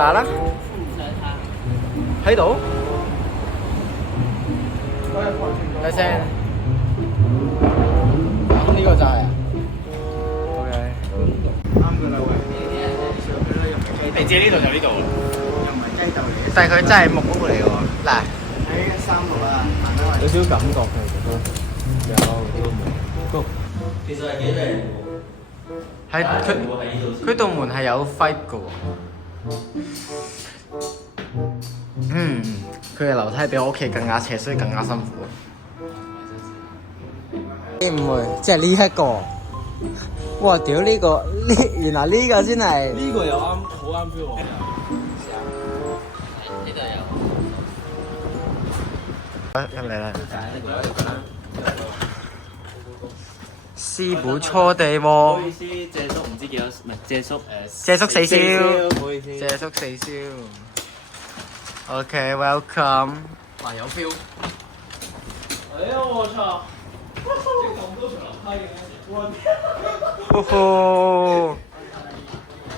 炸啦，喺度。睇聲。咁呢個就係啊。OK。啱㗎啦喂。你借呢度就呢度。又唔係雞竇嚟。但係佢真係木屋嚟喎。嗱。喺3號啊，有少少感覺嘅其實都。有呢個門。其實係幾靚喎。係佢道門係有 fight 嘅喎。佢嘅樓梯比我屋企更加斜，所以更加辛苦。唔會，即係呢一個。哇！屌呢個原來呢個先係。呢個又啱，好啱 feel 喎。呢度有。入嚟啦。師傅搓地喎。唔好意思，借宿唔知幾多，唔係借宿借宿4燒。唔好意思。借宿4燒。OK，welcome。嗱有 feel。哎呀我操！咁多層樓梯嘅，哇！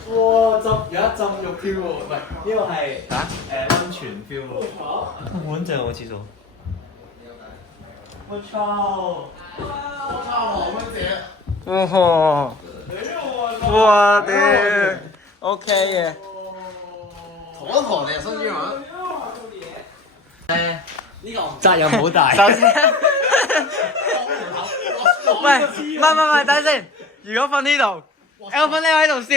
哇！有一浸浴 feel 喎，唔係呢個係溫泉 feel 喎。好正喎廁所。我操！好正！哇屌 ！OK 嘅。陀一陀你又新鮮話？呢個責任好大。首先，喂，唔係，等先。如果瞓呢度 ，L 瞓你喺度笑。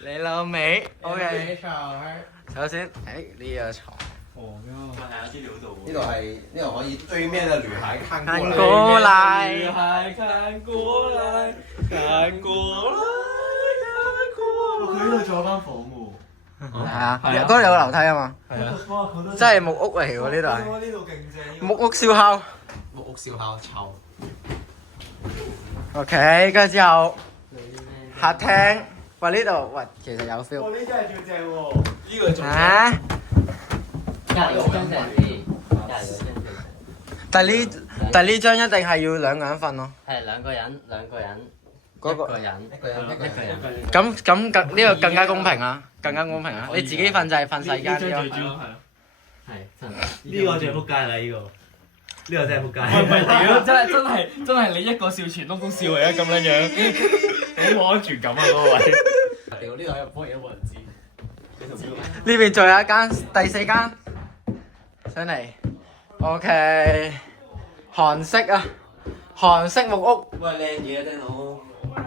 你老味 ，OK。首先，呢個床。呢度係呢度可以對面嘅女孩看過來。女孩看過來，看過來。佢呢度仲有間房喎。係啊，嗰度有個樓梯啊嘛。係啊。真係木屋嚟喎呢度係。呢度勁正。木屋燒烤。木屋燒烤臭。OK， 跟住之後客廳，喂呢度，喂其實有 feel。呢真係最正喎。呢個仲正。隔離嗰張正啲。但呢張一定係要2個人瞓咯。係2個人。嗰個人一個人。咁呢個更加公平啊！更加公平啊！你自己瞓就係瞓細間啲咯。係真。呢個最撲街啦！呢個真係撲街。唔係屌，真係你一個笑全屋都笑嚟啊！咁樣樣，好冇安全感啊嗰個位。屌呢度有幫嘢冇人知。呢邊仲有一間第4間上嚟。OK， 韓式啊，韓式木屋。喂靚嘢啊，聽到。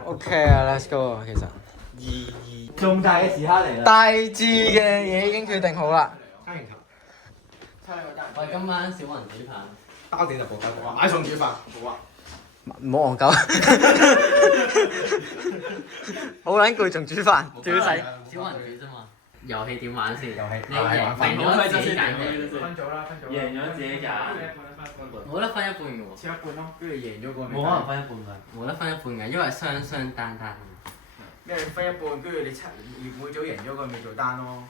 OK 啊 ，Let's go 啊，其實。重大嘅時刻嚟啦！大致嘅嘢已經決定好啦。家庭球。我今晚小雲煮飯。包點就報價，買餸煮飯，好啊。唔好戇鳩。好撚攰仲煮飯，仲要洗。小雲煮啫嘛。遊戲點玩先？遊戲你贏咗自己揀嘅。分組啦，贏咗自己揀。冇得分一半嘅喎。切一半咯，跟住贏咗個。冇可能分一半㗎。冇得分一半㗎，因為雙單。咩分一半？跟住你每組贏咗個咪做單咯。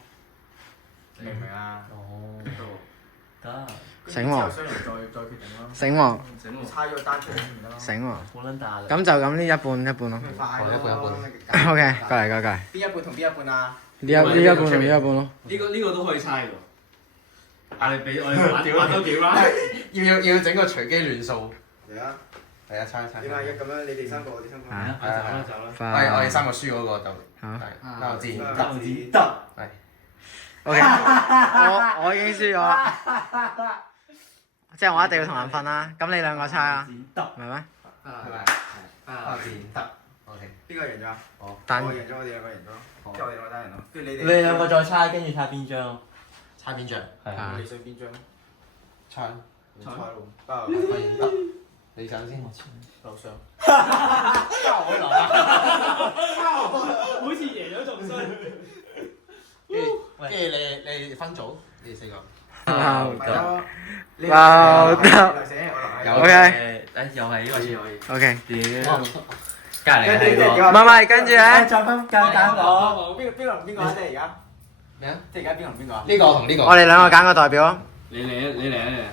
明唔明啊？哦。得。醒喎。之後雙人再決定咯。醒喎。猜咗單出嚟先唔得咯。醒喎。好撚大。咁就咁呢一半咯。一半。OK， 過嚟。邊一半同邊一半啊？呢一半咯。呢個都可以猜㗎。你俾我哋玩多幾 round。要整個隨機亂數。嚟啊！係啊，猜。點解咁樣？你哋3個，我哋3個。係。走啦。我哋3個輸嗰個就。好。自然得。係。OK， 我已經輸咗啦。即係我一定要同人瞓啦。咁你2個猜啊？明咩？係。自然得。OK。邊個贏咗啊？我贏咗，我哋2個贏咗。即係我哋2個單人咯。跟住你哋2個再猜，跟住猜邊張。猜邊張？係啊。你想邊張？猜咯。得。你揀先。樓上。我樓下。好似贏咗仲衰。跟住你分組，你哋4個。OK。又係呢個先可以。OK。隔離係個。唔係，跟住咧。再分揀我。邊個同邊個啊？即係而家。咩啊？即係而家邊個同邊個啊？呢個同呢個。我哋2個揀個代表。你嚟啊！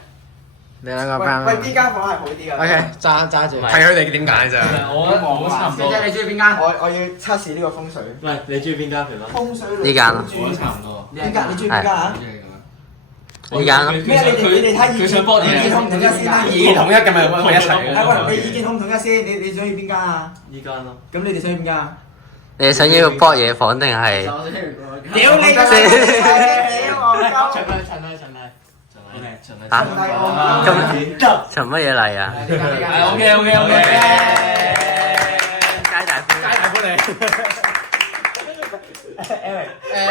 你兩個 friend。喂，邊間房係好啲㗎 OK，揸住。睇佢哋點揀咋？我差唔多。姐姐你中意邊間？我要測試呢個風水。喂，你中意邊間評論？風水呢間咯。我差唔多。邊間？你中意邊間啊？呢間咯。咩？你睇意見統唔統一先啦？意見統一咁咪可以一齊嘅。喂，你意見統唔統一先？你想要邊間啊？呢間咯。咁你哋想要邊間啊？你想要博嘢房定係？屌你個閪！屌我鳩！循例。嚇？咁循乜嘢嚟啊？ OK。皆大歡迎。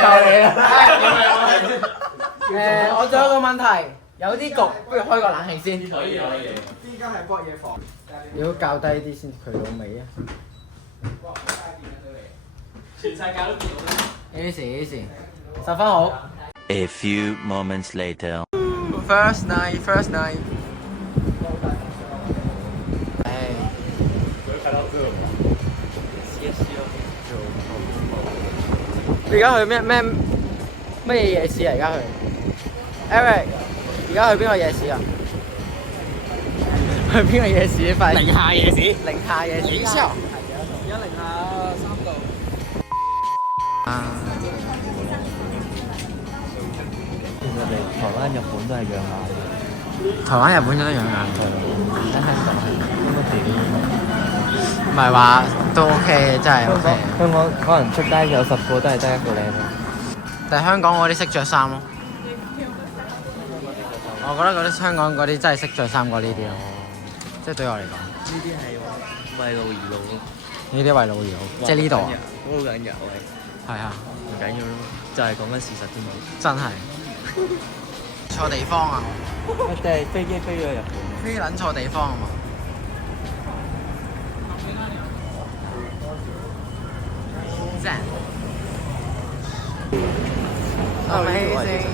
夠你啦！我仲有個問題，有啲焗，不如開個冷氣先。可以。邊間係博嘢房？要較低啲先，佢老味啊！全世界都見到。 Easy， 10分好。A few moments later. First night。你而家去咩夜市啊？而家去 Eric， 而家去邊個夜市啊？去邊個夜市？快！寧夏夜市。而家零下3度。其實你台灣、日本都係養眼嘅。台灣、日本都養眼嘅。喺香港係應該幾？唔係話都 OK，真係 OK。香港可能出街有10個都係得1個靚咯。但係香港嗰啲識着衫咯。我覺得嗰啲香港嗰啲真係識着衫過呢啲咯。即係對我嚟講。呢啲係為路而路咯。呢啲為路而路，即係呢度啊。好緊要係。係啊。唔緊要咯，就係講緊事實添。真係。錯地方啊！定係飛機飛咗日本？飛撚錯地方啊嘛！正。Amazing。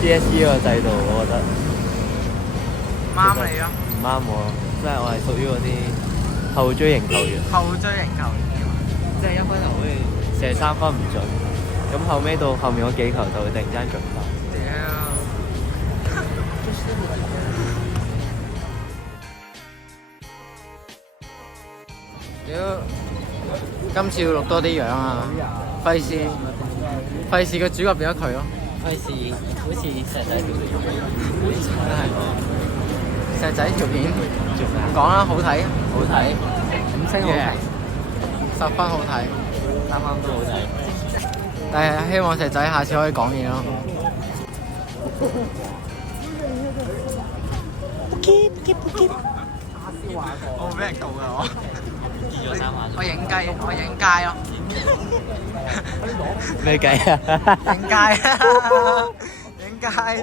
DSE 個制度，我覺得啱你咯。唔啱我，即係我係屬於嗰啲後追型球員。後追型球員。即係1分球可以射3分唔準，咁後尾到後面嗰幾球就會突然之間準翻。屌！今次要錄多啲樣啊，費事個主角變咗佢咯。費事好似石仔條片，真係石仔條片，講啦，好睇，好睇，5星好評，10分好睇，3分都好睇。但係希望石仔下次可以講嘢咯。我會俾人告㗎我。我影街咯。咩計啊？影街啫。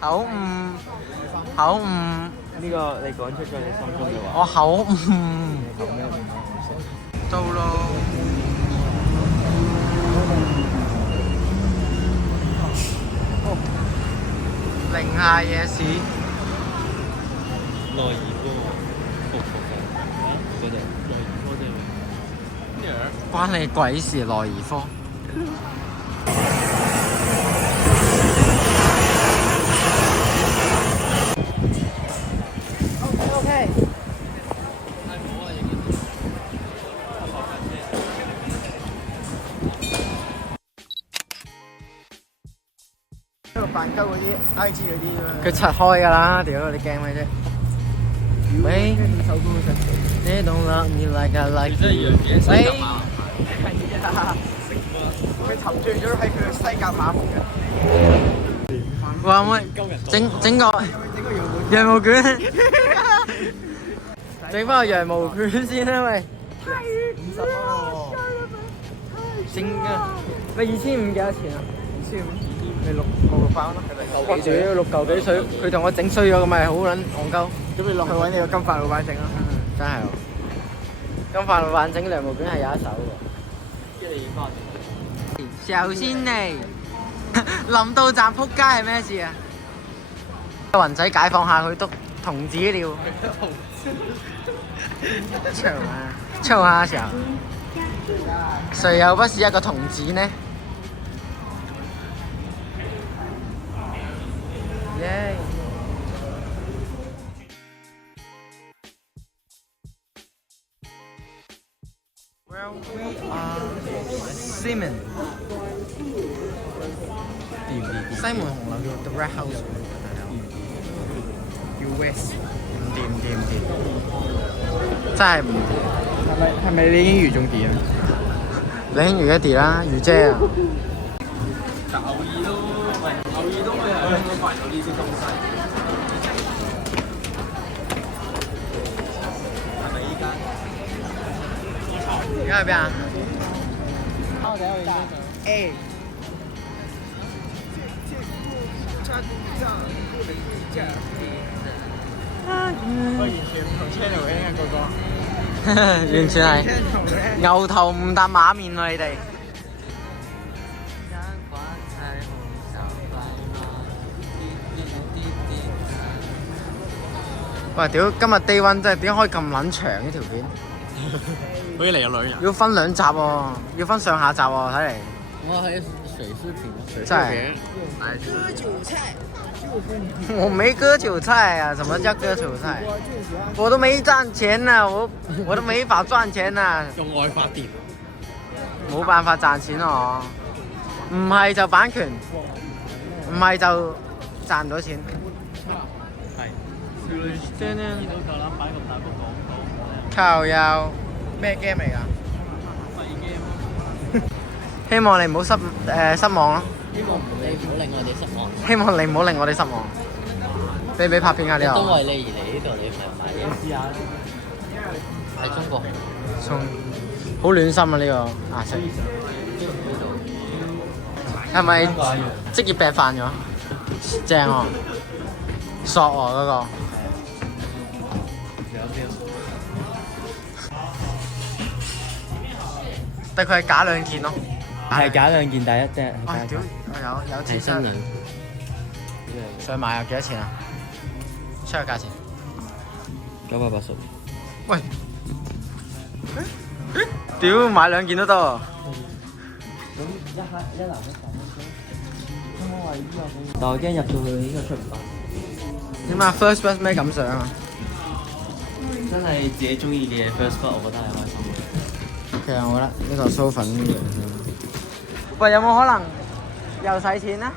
口誤。呢個你講出咗你心中嘅話。我口誤。到咯。寧夏夜市。內兒科復復嘅，嗰隻內兒科即係咩？關你鬼事內兒科。OK。扮鳩嗰啲 IG 嗰啲佢拆開㗎啦，屌你驚咩啫？喂，你懂了，你like a like。喂，係啊，佢沉醉咗喺佢嘅西甲馬服嘅。話唔整個羊毛卷，整翻個羊毛卷先啦，喂。50喎。整啊！喂，2500幾多錢啊？2500。你六塊咯，我仲要6嚿幾水，佢同我整衰咗咁咪好撚戇鳩。咁你落去揾你個金髮老闆整啦。真係喎，金髮老闆整涼毛卷係有一手喎。跟住影翻。小仙嚟，臨到站撲街係咩事啊？雲仔解放下佢篤童子尿。童子臭蝦時候，誰又不是一個童子呢？耶！Well, we are Simon。西門紅樓叫 The Red House。叫 West。唔掂，真係唔掂。係咪你已經預中碟啊？你已經預一碟啦，預姐啊！偶爾都會喺香港買到呢啲東西。係咪依家？而家喺邊啊？我哋喺度A。完全唔同 channel 嘅呢個歌，完全係牛頭唔搭馬面喎你哋。喂，屌！今日 Day One 真係點解可以咁撚長呢條片？好似嚟咗2日。要分2集喎，要分上下集喎，睇嚟。我係水視頻，真係。割韭菜。我沒割韭菜啊！什麼叫割韭菜？我都沒賺錢啊！我都沒法賺錢啊！用愛發電。冇辦法賺錢喎，唔係就版權，唔係就賺唔到錢。係。靠右咩 game 嚟㗎？希望你唔好失望咯。希望你唔好令我哋失望。希望你唔好令我哋失望。俾唔俾拍片啊？呢度？都為你而嚟呢度，你唔係買嘢。試下喺中國。好暖心啊！呢個顏色。係咪職業病犯咗？正喎，索喎嗰個。但佢係假2件咯。係假2件，第一隻。屌！有 T 恤。想買啊？幾多錢啊？出個價錢。980。喂！屌，買2件都得喎。咁一藍一白。但我驚入到去應該出唔到。點啊 ？First Bus 咩感想啊？真係自己中意嘅 First Bus，我覺得係開心。其實我覺得呢個酥粉嘅，喂，有冇可能又使錢啊？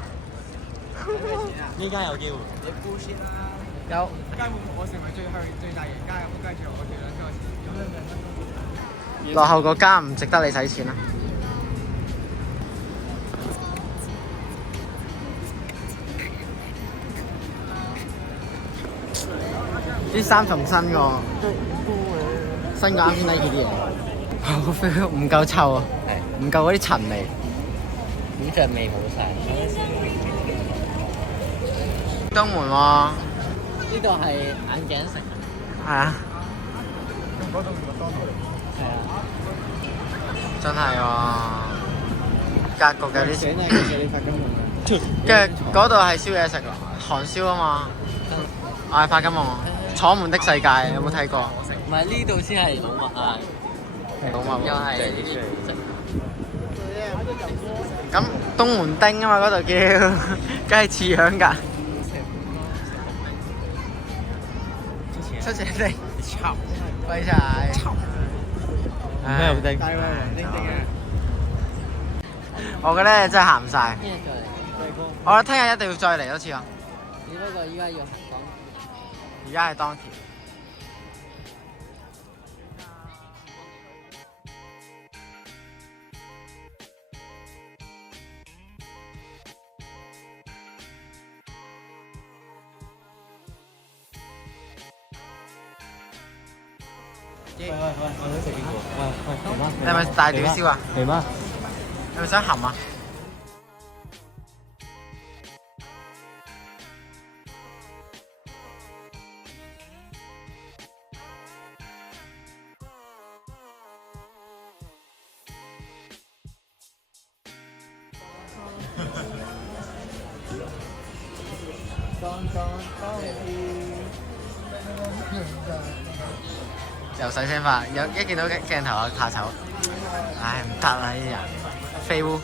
呢間有機會。你估先啦。有。間會我成為最大贏家，咁跟住我哋2個錢。落後個間唔值得你使錢啊！啲衫仲新㗎，新過啱先睇佢啲嘢。我 feel 唔夠臭啊，唔夠嗰啲塵味。點着味冇晒。東門喎。呢度係眼鏡城。係啊。係啊。真係喎，格局有啲似。跟住嗰度係燒嘢食，韓燒啊嘛。我係發金夢，《楚門的世界》有冇睇過？唔係呢度先係老麥啊。老麥又係咁東門町啊嘛，嗰度叫，梗係似樣㗎。出前丁，廢柴。咩好丁？我覺得真係行唔晒。我覺得聽日一定要再嚟多次啊！只不過依家要行港。而家係當期。喂，我想食呢個。喂，你係咪大短燒啊？係嗎？你係咪想含啊？又細聲法，一見到鏡頭就怕醜，唉唔得啦呢啲人，飛烏。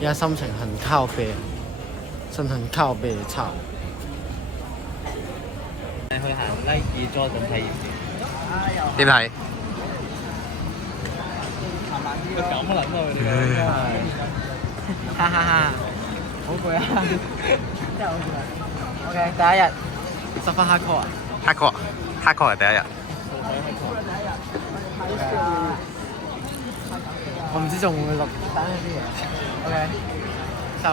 而家心情很靠北，真很靠北，操！你去行 Nike Jordan 體驗店，點睇？佢咁撚啊！佢哋哈哈哈！好攰啊！真係好攰。OK， 第一日十分 hardcore 啊！ hardcore 係第一日。我唔知仲會錄單啲嘢。OK， 收。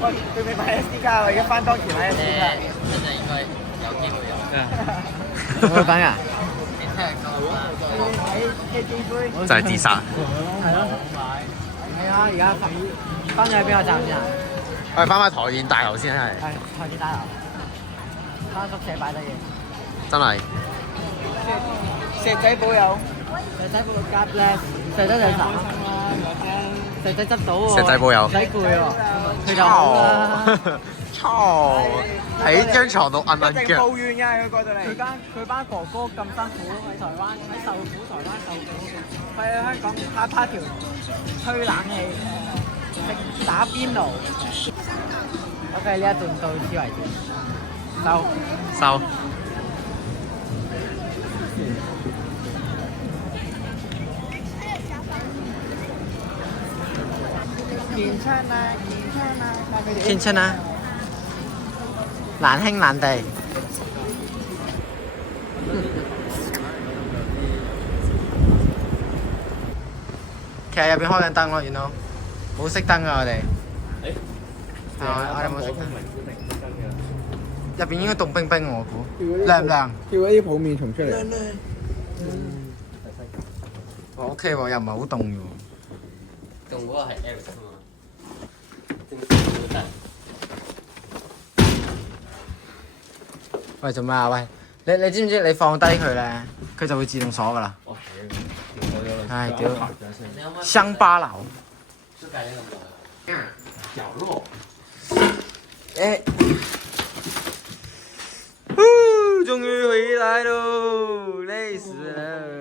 喂，佢未買 SD 卡，我而家翻當期買 SD 卡。一陣應該有機會有。有冇等啊？你聽日講啦。就係自殺。係咯。係啊，而家翻咗去邊個站先啊？我哋翻返台電大樓先係。係台電大樓。翻宿舍擺得嘢。真係。石仔保有。石仔保有夾咧，石仔就散。石仔執到喎。石仔保有。唔使攰喎，佢就好啦。操！喺張床度摁腳。抱怨㗎，佢過到嚟。佢班哥哥咁辛苦喺台灣，喺受苦台灣受苦，喺香港趴條吹冷氣，打邊爐。OK， 呢一段到此為止。收。見親啦，難兄難弟。其實入邊開緊燈咯，原來冇熄燈㗎我哋。我哋冇熄燈。入邊應該凍冰冰我估。亮唔亮？跳一啲泡面蟲出嚟。OK 喎，又唔係好凍嘅喎。凍嗰個係 Eric 啊嘛。喂，做咩啊？喂，你知唔知你放低佢咧，佢就會自動鎖噶啦。唉，屌！鄉巴佬。角落。誒，終於回來咯，累死了。